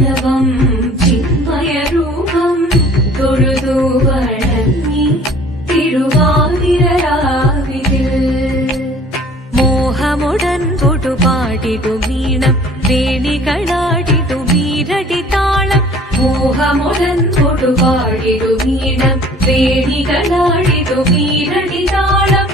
പ്രണവം ചിന്മയരൂപം തൊഴുതു വണങ്ങി തിരുവാതിരരാവിതിൽ മോഹമുടൻ പൊടുപാടിടു വീണം വേണികളാടിടു മീരടി താളം മോഹമുടൻ കൊടുപാടിടു വീണം വേണികളാടിടു മീരടി താളം